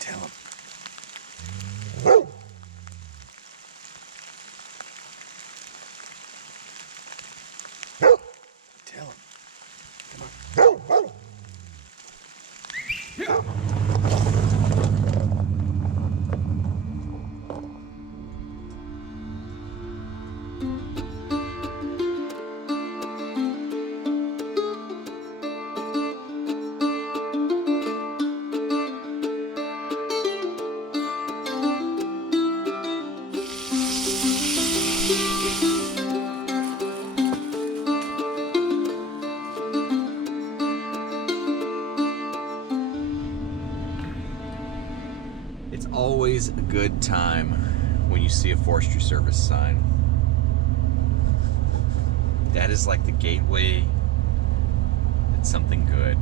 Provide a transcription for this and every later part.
Tell him. Tell him. Come on. It's always a good time when you see a Forestry Service sign. That is like the gateway that something good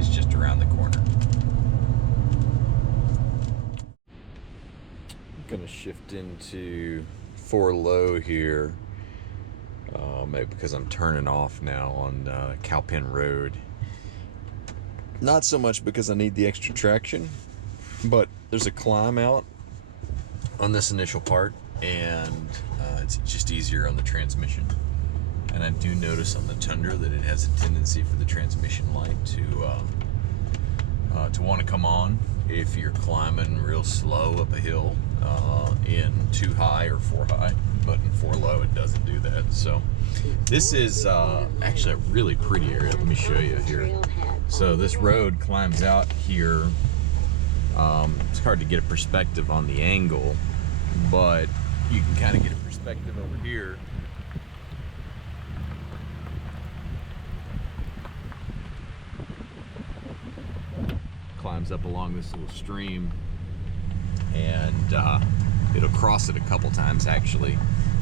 is just around the corner. I'm gonna shift into 4 low here, maybe because I'm turning off now on Cowpen Road. Not so much because I need the extra traction, but there's a climb out on this initial part, and it's just easier on the transmission. And I do notice on the Tundra that it has a tendency for the transmission light to want to come on if you're climbing real slow up a hill in 2 high or 4 high, but in 4 low it doesn't do that. So this is actually a really pretty area. Let me show you here. So this road climbs out here. It's hard to get a perspective on the angle, but you can kind of get a perspective over here. Climbs up along this little stream, and it'll cross it a couple times actually.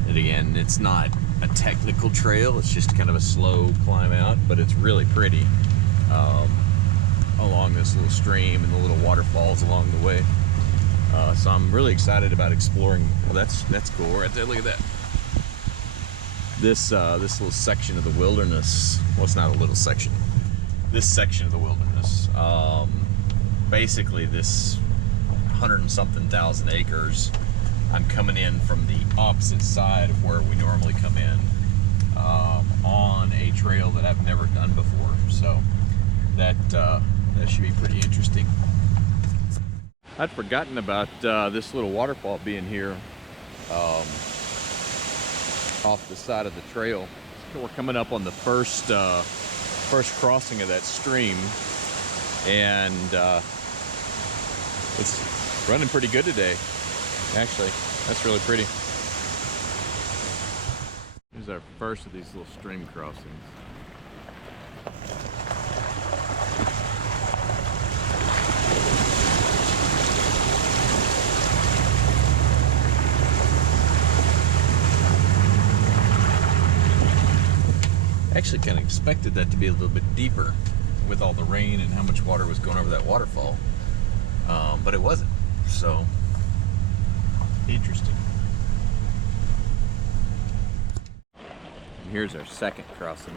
And again, it's not a technical trail, it's just kind of a slow climb out, but it's really pretty. Along this little stream and the little waterfalls along the way. So I'm really excited about exploring. Well, that's cool right there. Look at that. This little section of the wilderness. Well, it's not a little section. This section of the wilderness. Basically, this 100 and something thousand acres. I'm coming in from the opposite side of where we normally come in, on a trail that I've never done before. So that should be pretty interesting. I'd forgotten about this little waterfall being here off the side of the trail. We're coming up on the first crossing of that stream, and it's running pretty good today. Actually, that's really pretty. Here's our first of these little stream crossings. Actually kind of expected that to be a little bit deeper with all the rain and how much water was going over that waterfall, but it wasn't. So interesting. And here's our second crossing.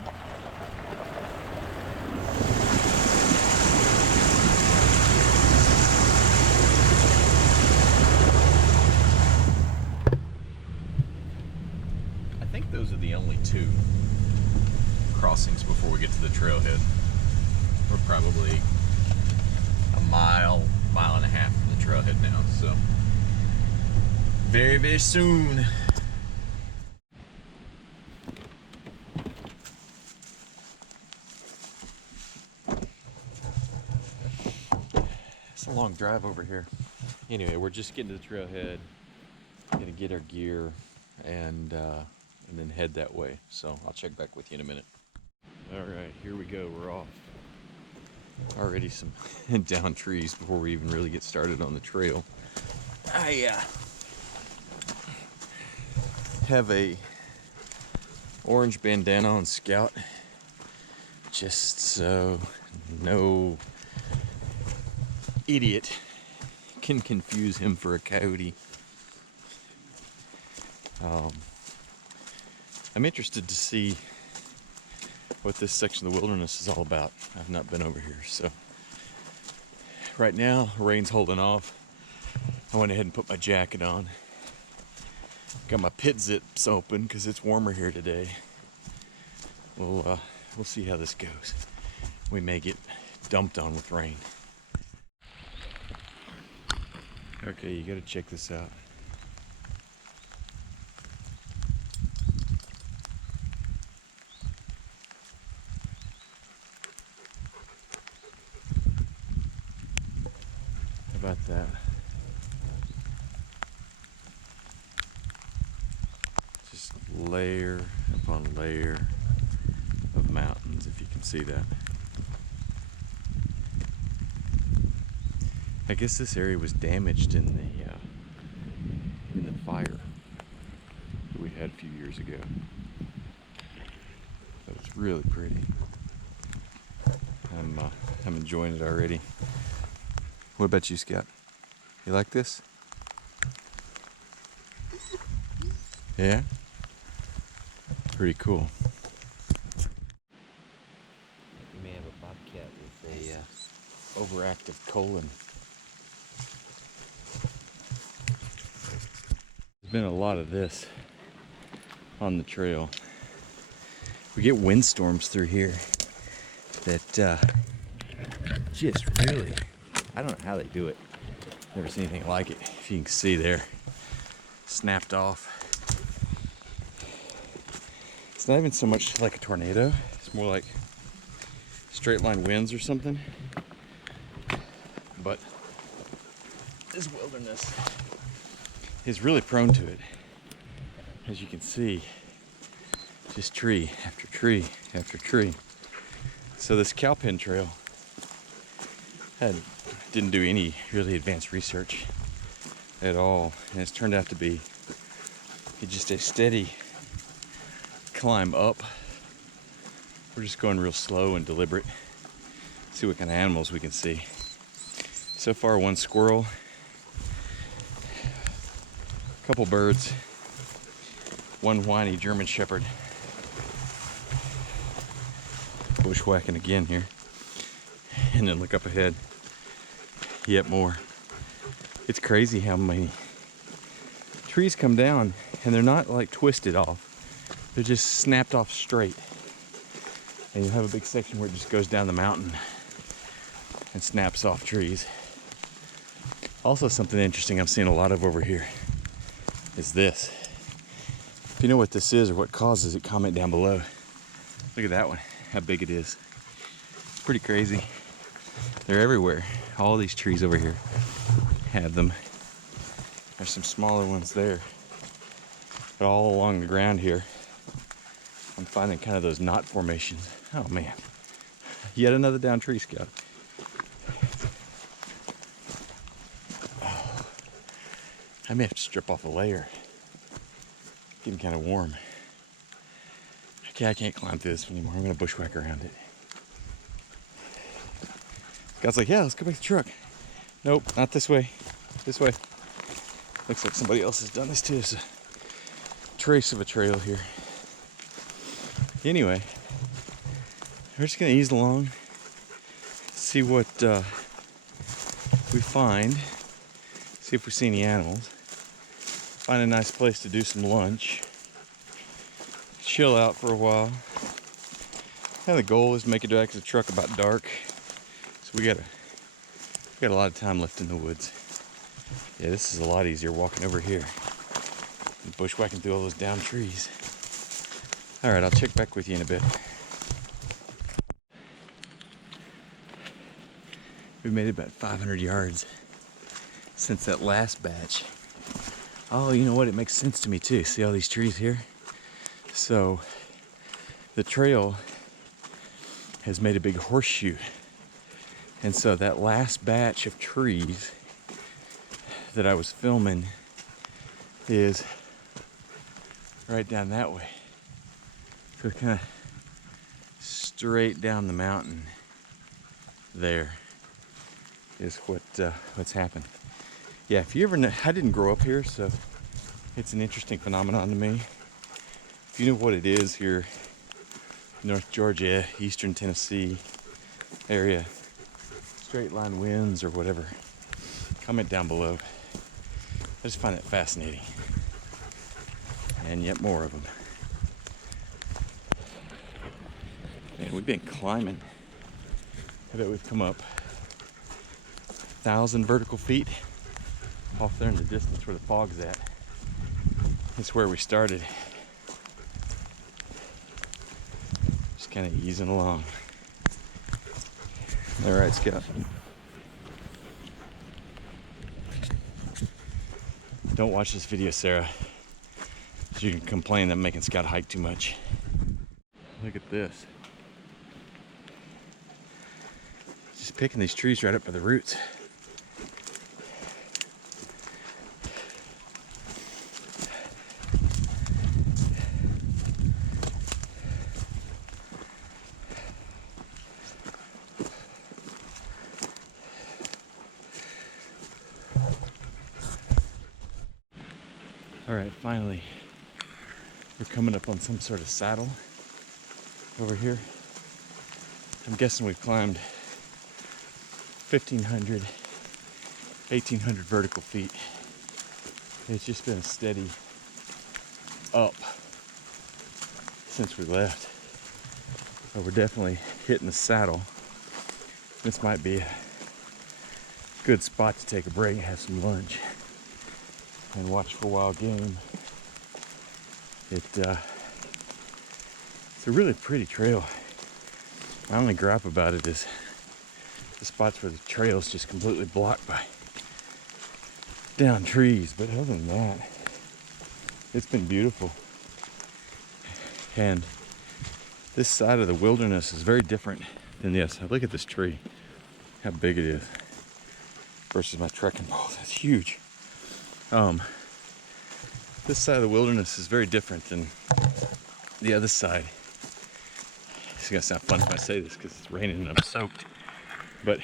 I think those are the only 2 crossings before we get to the trailhead. We're probably a mile and a half from the trailhead now, so very, very soon. It's a long drive over here. Anyway, we're just getting to the trailhead, gonna get our gear, and then head that way. So I'll check back with you in a minute. All right, here we go. We're off. Already some down trees before we even really get started on the trail. I have a orange bandana on Scout, just so no idiot can confuse him for a coyote. I'm interested to see what this section of the wilderness is all about. I've not been over here, so right now. Rain's holding off. I went ahead and put my jacket on. Got my pit zips open because it's warmer here today. We'll see how this goes. We may get dumped on with rain. Okay, you gotta check this out. How about that? Just layer upon layer of mountains, if you can see that. I guess this area was damaged in the fire that we had a few years ago. But it's really pretty. I'm enjoying it already. What about you, Scott? You like this? Yeah? Pretty cool. You may have a bobcat with a overactive colon. There's been a lot of this on the trail. We get windstorms through here that just really, I don't know how they do it. Never seen anything like it. If you can see there, snapped off. It's not even so much like a tornado. It's more like straight line winds or something. But this wilderness is really prone to it. As you can see, just tree after tree after tree. So this cowpen trail didn't do any really advanced research at all, and it's turned out to be just a steady climb up. We're just going real slow and deliberate. See what kind of animals we can see. So far, one squirrel, a couple birds, one whiny German shepherd. Bushwhacking again here. And then look up ahead. Yet more. It's crazy how many trees come down and they're not like twisted off. They're just snapped off straight. And you have a big section where it just goes down the mountain and snaps off trees. Also, something interesting I'm seeing a lot of over here is this. If you know what this is or what causes it, comment down below. Look at that one, how big it is. Pretty crazy. They're everywhere. All these trees over here have them. There's some smaller ones there. But all along the ground here, I'm finding kind of those knot formations. Oh man, yet another down tree, Scout. Oh, I may have to strip off a layer. Getting kind of warm. Okay, I can't climb through this anymore. I'm gonna bushwhack around it. Scout's like, yeah, let's go back to the truck. Nope, not this way. This way. Looks like somebody else has done this too. There's a trace of a trail here. Anyway, we're just gonna ease along, see what we find, see if we see any animals, find a nice place to do some lunch, chill out for a while. And the goal is to make it back to the truck about dark. So we got a lot of time left in the woods. Yeah, this is a lot easier walking over here and bushwhacking through all those down trees. All right, I'll check back with you in a bit. We've made about 500 yards since that last batch. Oh, you know what? It makes sense to me too. See all these trees here? So the trail has made a big horseshoe. And so that last batch of trees that I was filming is right down that way. So it's kind of straight down the mountain there is what's happened. Yeah, if you ever know, I didn't grow up here, so it's an interesting phenomenon to me. If you know what it is here, North Georgia, Eastern Tennessee area, straight line winds or whatever, comment down below. I just find that fascinating. And yet more of them. Man, we've been climbing. I bet we've come up 1,000 vertical feet off there in the distance where the fog's at. It's where we started. Just kind of easing along. All right, Scout. Don't watch this video, Sarah. So you can complain that I'm making Scout hike too much. Look at this. Just picking these trees right up by the roots. All right, finally, we're coming up on some sort of saddle over here. I'm guessing we've climbed 1,500, 1,800 vertical feet. It's just been a steady up since we left. But we're definitely hitting the saddle. This might be a good spot to take a break and have some lunch and watch for wild game. It's a really pretty trail. My only gripe about it is the spots where the trail's just completely blocked by down trees. But other than that, it's been beautiful. And this side of the wilderness is very different than this. Look at this tree, how big it is versus my trekking pole. That's huge. This side of the wilderness is very different than the other side. It's gonna sound funny if I say this because it's raining and I'm soaked. But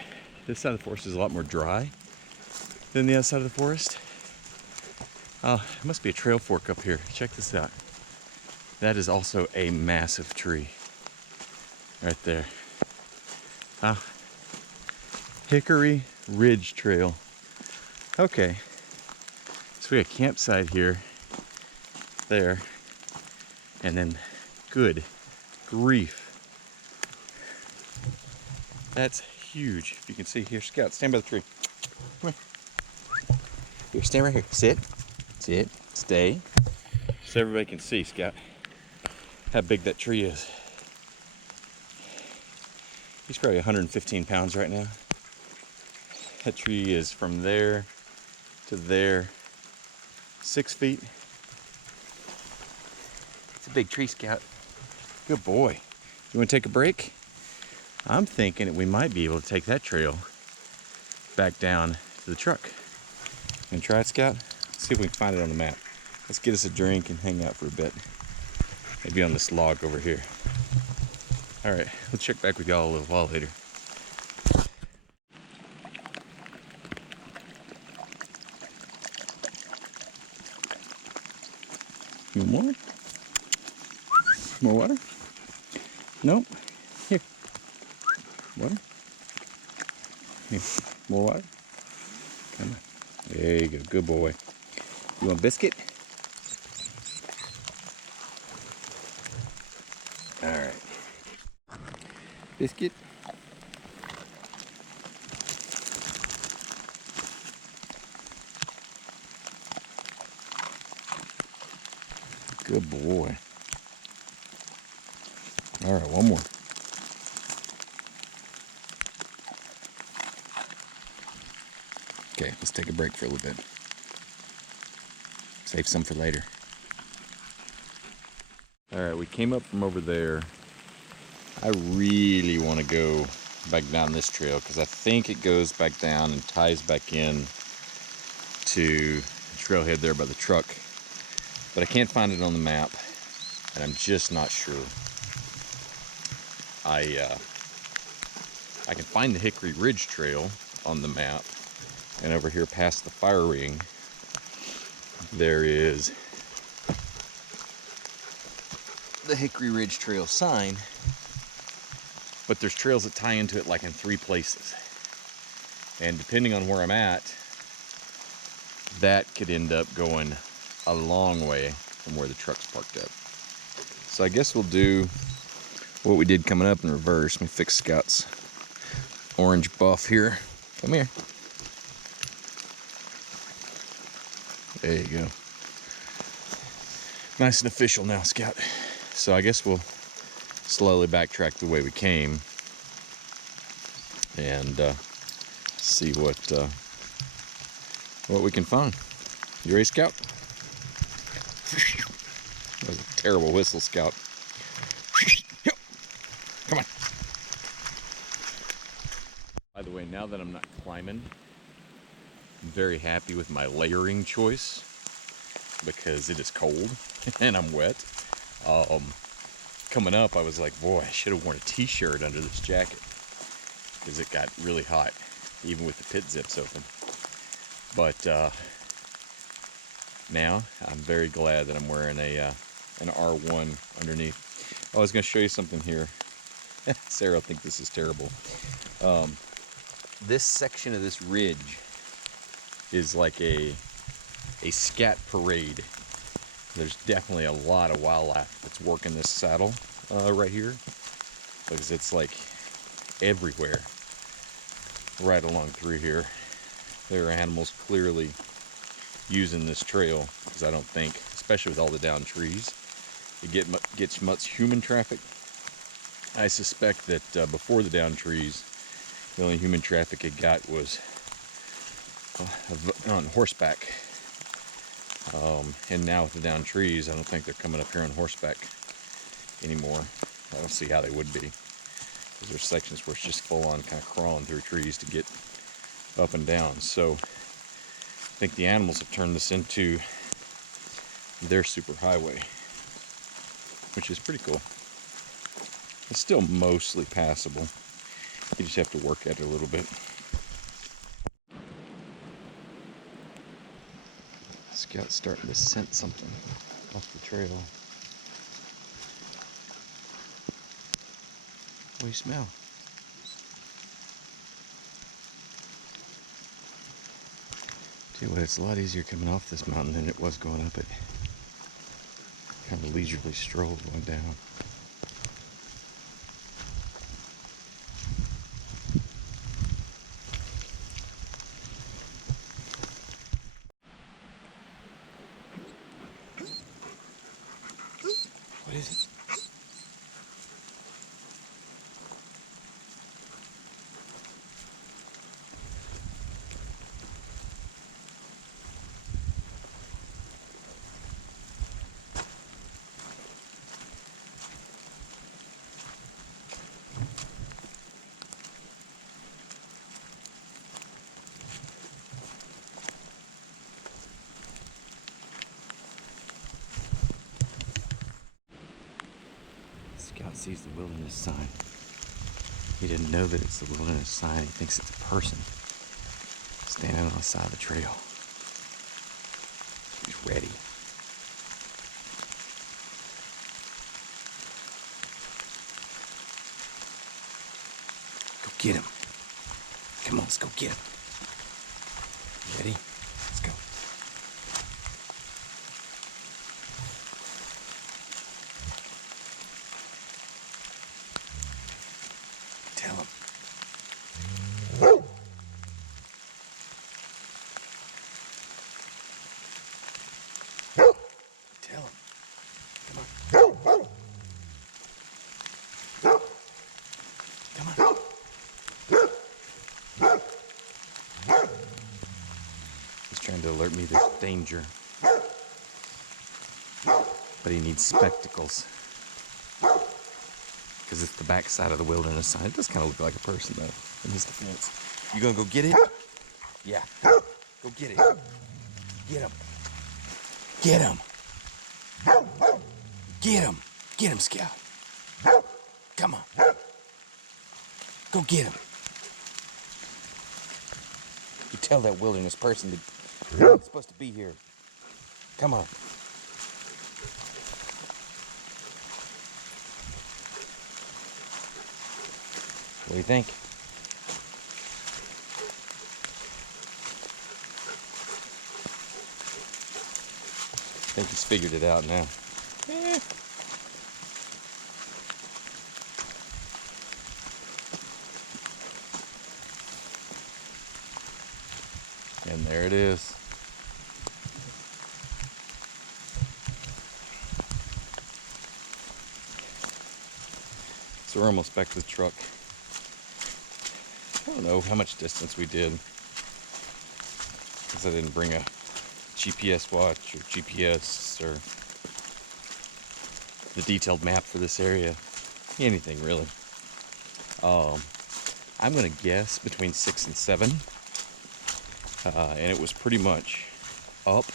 this side of the forest is a lot more dry than the other side of the forest. There must be a trail fork up here. Check this out. That is also a massive tree right there. Hickory Ridge Trail. Okay. So we got a campsite here, there, and then good grief. That's huge. If you can see here, Scout, stand by the tree. Come here. Here, stand right here. Sit, stay. So everybody can see, Scout, how big that tree is. He's probably 115 pounds right now. That tree is from there to there, 6 feet. It's a big tree, Scout. Good boy. You want to take a break? I'm thinking that we might be able to take that trail back down to the truck. You gonna try it, Scout? Let's see if we can find it on the map. Let's get us a drink and hang out for a bit. Maybe on this log over here. All right, we'll check back with y'all a little while later. You want more? More water? Nope. Here. Water? Here. More water? Come on. There you go. Good boy. You want a biscuit? All right. Biscuit? Good boy. All right, one more. Okay, let's take a break for a little bit. Save some for later. All right, we came up from over there. I really want to go back down this trail because I think it goes back down and ties back in to the trailhead there by the truck. But I can't find it on the map, and I'm just not sure. I can find the Hickory Ridge Trail on the map, and over here past the fire ring, there is the Hickory Ridge Trail sign, but there's trails that tie into it like in 3 places. And depending on where I'm at, that could end up going a long way from where the truck's parked up. So I guess we'll do what we did coming up in reverse. Let me fix Scout's orange buff here. Come here. There you go. Nice and official now, Scout. So I guess we'll slowly backtrack the way we came and see what we can find. You ready, Scout? That was a terrible whistle, Scout. Come on. By the way, now that I'm not climbing, I'm very happy with my layering choice because it is cold and I'm wet. Coming up, I was like, boy, I should have worn a t-shirt under this jacket because it got really hot, even with the pit zips open. But now I'm very glad that I'm wearing an R1 underneath. I was going to show you something here. Sarah will think this is terrible. This section of this ridge is like a scat parade. There's definitely a lot of wildlife that's working this saddle right here, because it's like everywhere right along through here. There are animals clearly using this trail, because I don't think, especially with all the downed trees, it gets much human traffic. I suspect that before the downed trees, the only human traffic it got was on horseback. And now with the downed trees, I don't think they're coming up here on horseback anymore. I don't see how they would be, because there's sections where it's just full on kind of crawling through trees to get up and down. So I think the animals have turned this into their super highway, which is pretty cool. It's still mostly passable. You just have to work at it a little bit. Scout's starting to scent something off the trail. What do you smell? Tell you what, it's a lot easier coming off this mountain than it was going up it. Kind of a leisurely stroll going down. What is it? Scout sees the wilderness sign. He didn't know that it's the wilderness sign. He thinks it's a person standing on the side of the trail. He's ready. Go get him. Come on, let's go get him. Ready? Let's go. Tell him. Tell him. Come on. Come on. He's trying to alert me there's danger. But he needs spectacles, because it's the back side of the wilderness sign. It does kind of look like a person, though, in his defense. You gonna go get it? Yeah. Go get it. Get him. Get him. Get him. Get him, Scout. Come on. Go get him. You tell that wilderness person that you're not supposed to be here. Come on. What do you think? think he's figured it out now. And there it is. So we're almost back to the truck. I don't know how much distance we did, because I didn't bring a GPS watch or GPS or the detailed map for this area. Anything really. I'm gonna guess between 6 and 7. And it was pretty much up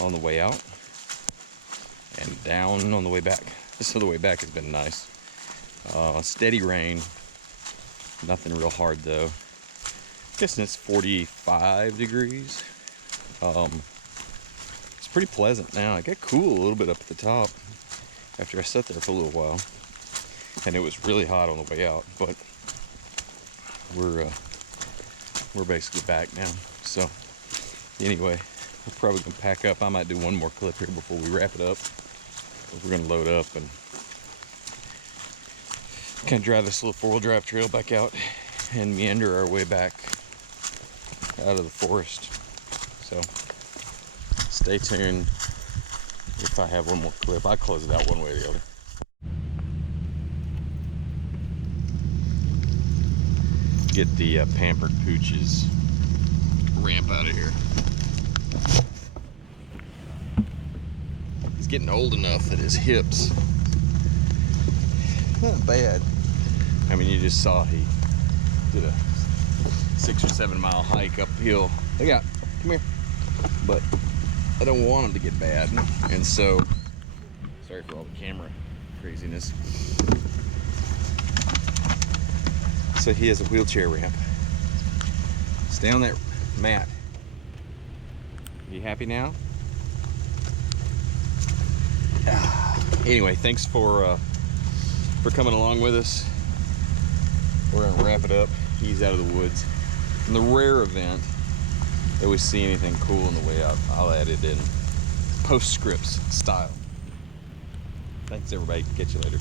on the way out and down on the way back. So the way back has been nice. Steady rain, nothing real hard though. Guessing it's 45 degrees. It's pretty pleasant now. It got cool a little bit up at the top after I sat there for a little while, and it was really hot on the way out. But we're basically back now. So anyway, we're probably gonna pack up. I might do one more clip here before we wrap it up. We're gonna load up and kind of drive this little 4-wheel drive trail back out and meander our way back out of the forest. So stay tuned. If I have one more clip, I close it out one way or the other. Get the pampered pooch's ramp out of here. He's getting old enough that his hips, not bad. I mean, you just saw he did a 6 or 7 mile hike uphill. Look out, come here. But I don't want him to get bad, and so sorry for all the camera craziness. So he has a wheelchair ramp. Stay on that mat. You happy now? Anyway, thanks for coming along with us. We're gonna wrap it up. He's out of the woods. In the rare event that we see anything cool on the way out, I'll add it in postscripts style. Thanks everybody. Catch you later.